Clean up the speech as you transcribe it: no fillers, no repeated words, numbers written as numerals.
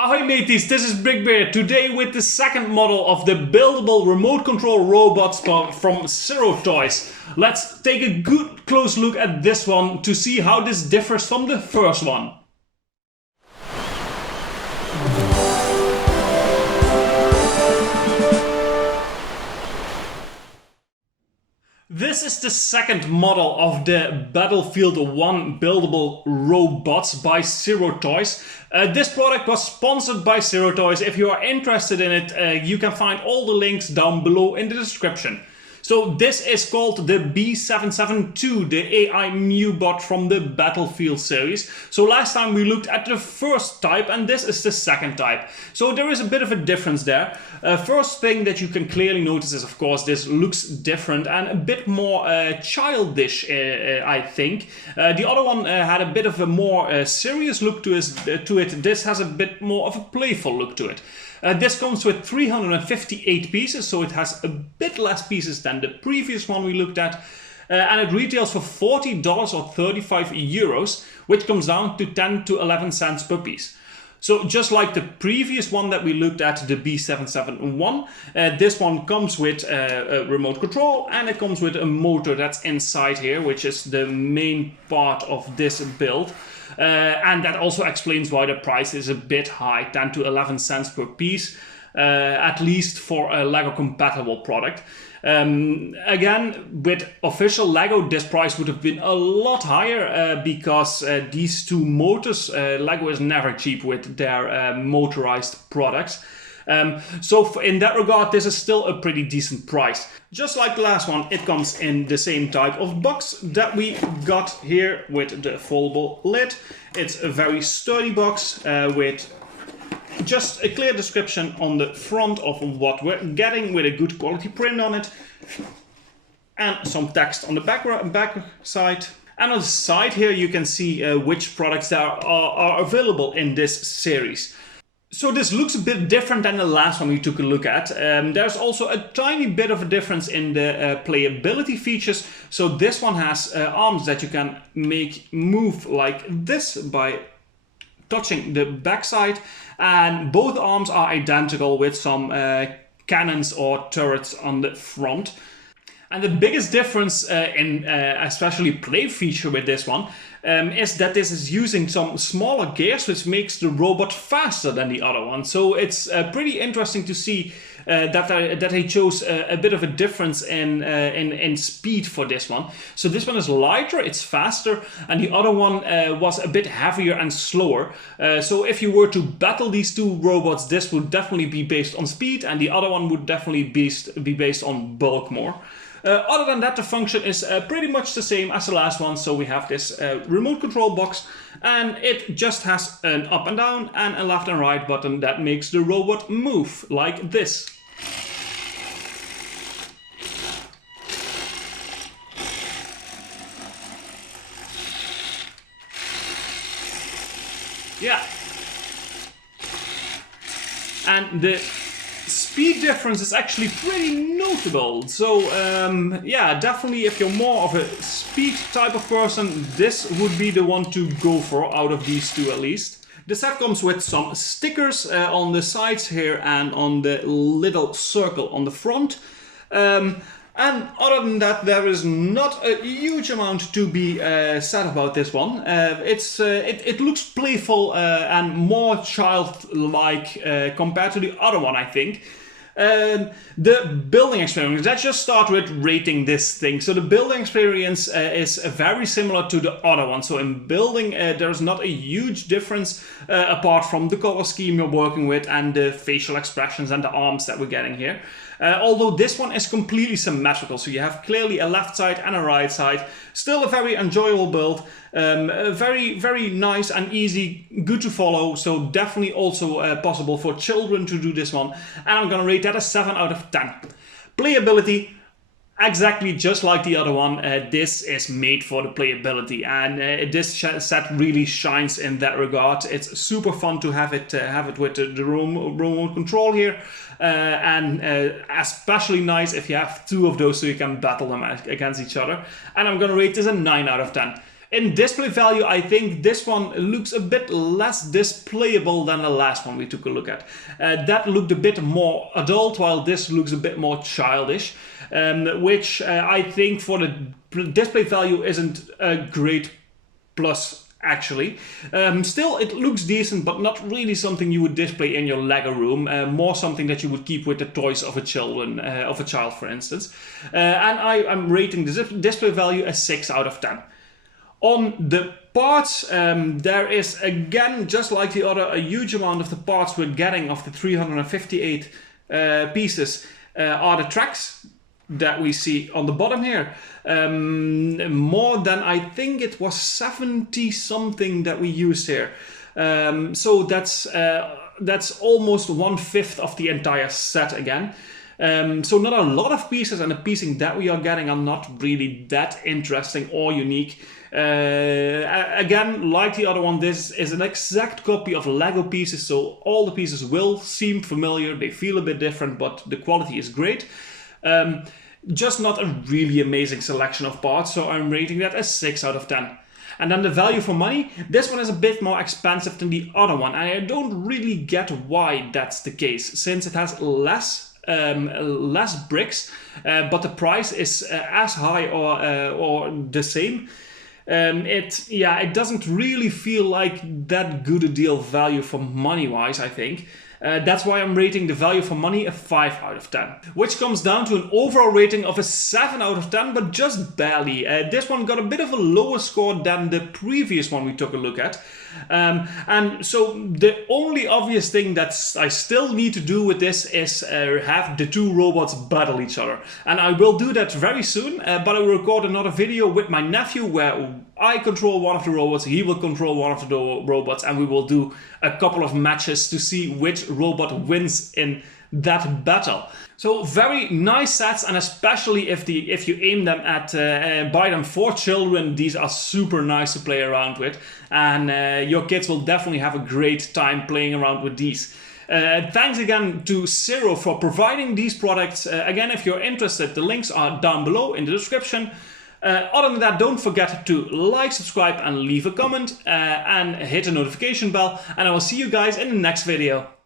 Ahoy mateys, this is BrickBeard, today with the second model of the buildable remote control robots from CIRO Toys. Let's take a good close look at this one to see how this differs from the first one. This is the second model of the Battlefield 1 buildable robots by CIRO Toys. This product was sponsored by CIRO Toys. If you are interested in it, you can find all the links down below in the description. So this is called the B772, the AIMubot from the Battlefield series. So last time we looked at the first type and this is the second type. So there is a bit of a difference there. First thing that you can clearly notice is, of course, this looks different and a bit more childish, I think. The other one had a bit of a more serious look to it. This has a bit more of a playful look to it. This comes with 358 pieces, so it has a bit less pieces than the previous one we looked at. And it retails for $40 or 35 euros, which comes down to 10 to 11 cents per piece. So just like the previous one that we looked at, the B771, this one comes with a remote control and it comes with a motor that's inside here, which is the main part of this build. And that also explains why the price is a bit high, 10 to 11 cents per piece, at least for a LEGO compatible product. Again, with official LEGO, this price would have been a lot higher because these two motors, LEGO is never cheap with their motorized products. So in that regard, this is still a pretty decent price. Just like the last one, it comes in the same type of box that we got here with the foldable lid. It's a very sturdy box with just a clear description on the front of what we're getting with a good quality print on it. And some text on the back side. And on the side here you can see which products there are available in this series. So this looks a bit different than the last one we took a look at. There's also a tiny bit of a difference in the playability features. So this one has arms that you can make move like this by touching the backside, and both arms are identical with some cannons or turrets on the front. And the biggest difference in especially play feature with this one is that this is using some smaller gears, which makes the robot faster than the other one. So it's pretty interesting to see that they chose a bit of a difference in speed for this one. So this one is lighter, it's faster, and the other one was a bit heavier and slower. So if you were to battle these two robots, this would definitely be based on speed, and the other one would definitely be based on bulk more. Other than that, the function is pretty much the same as the last one. So we have this remote control box, and it just has an up and down and a left and right button that makes the robot move like this. Yeah. And the speed difference is actually pretty notable. So yeah, definitely if you're more of a speed type of person, this would be the one to go for out of these two at least. The set comes with some stickers on the sides here and on the little circle on the front. And other than that, there is not a huge amount to be said about this one. It looks playful and more childlike compared to the other one, I think. The building experience, let's just start with rating this thing. So the building experience is very similar to the other one. So in building, there's not a huge difference apart from the color scheme you're working with and the facial expressions and the arms that we're getting here. Although this one is completely symmetrical, so you have clearly a left side and a right side. Still a very enjoyable build, very, very nice and easy, good to follow, so definitely also possible for children to do this one. And I'm gonna rate that a 7 out of 10. Playability, exactly just like the other one, this is made for the playability, and this set really shines in that regard. It's super fun to have it with the remote control here, and especially nice if you have two of those so you can battle them against each other. And I'm gonna rate this a 9 out of 10. In display value, I think this one looks a bit less displayable than the last one we took a look at. That looked a bit more adult, while this looks a bit more childish, which I think for the display value isn't a great plus, actually. Still, it looks decent, but not really something you would display in your Lego room. More something that you would keep with the toys of a child, for instance. And I'm rating the display value a 6 out of 10. On the parts, there is, again, just like the other, a huge amount of the parts we're getting of the 358 pieces are the tracks that we see on the bottom here. More than, I think it was 70 something that we used here. So that's almost 1/5 of the entire set again. So not a lot of pieces, and the piecing that we are getting are not really that interesting or unique. Again, like the other one, this is an exact copy of Lego pieces, so all the pieces will seem familiar, they feel a bit different, but the quality is great. Just not a really amazing selection of parts, so I'm rating that a 6 out of 10. And then the value for money, this one is a bit more expensive than the other one, and I don't really get why that's the case, since it has less bricks, but the price is as high or the same. It doesn't really feel like that good a deal value for money wise, I think. That's why I'm rating the value for money a 5 out of 10. Which comes down to an overall rating of a 7 out of 10, but just barely. This one got a bit of a lower score than the previous one we took a look at. And so the only obvious thing that I still need to do with this is have the two robots battle each other. And I will do that very soon, but I will record another video with my nephew where I control one of the robots, he will control one of the robots, and we will do a couple of matches to see which robot wins in that battle. So very nice sets, and especially if you aim them at buy them for children, these are super nice to play around with, and your kids will definitely have a great time playing around with these. Thanks again to CIRO for providing these products. Again, if you're interested, the links are down below in the description. Other than that, don't forget to like, subscribe, and leave a comment, and hit the notification bell, and I will see you guys in the next video.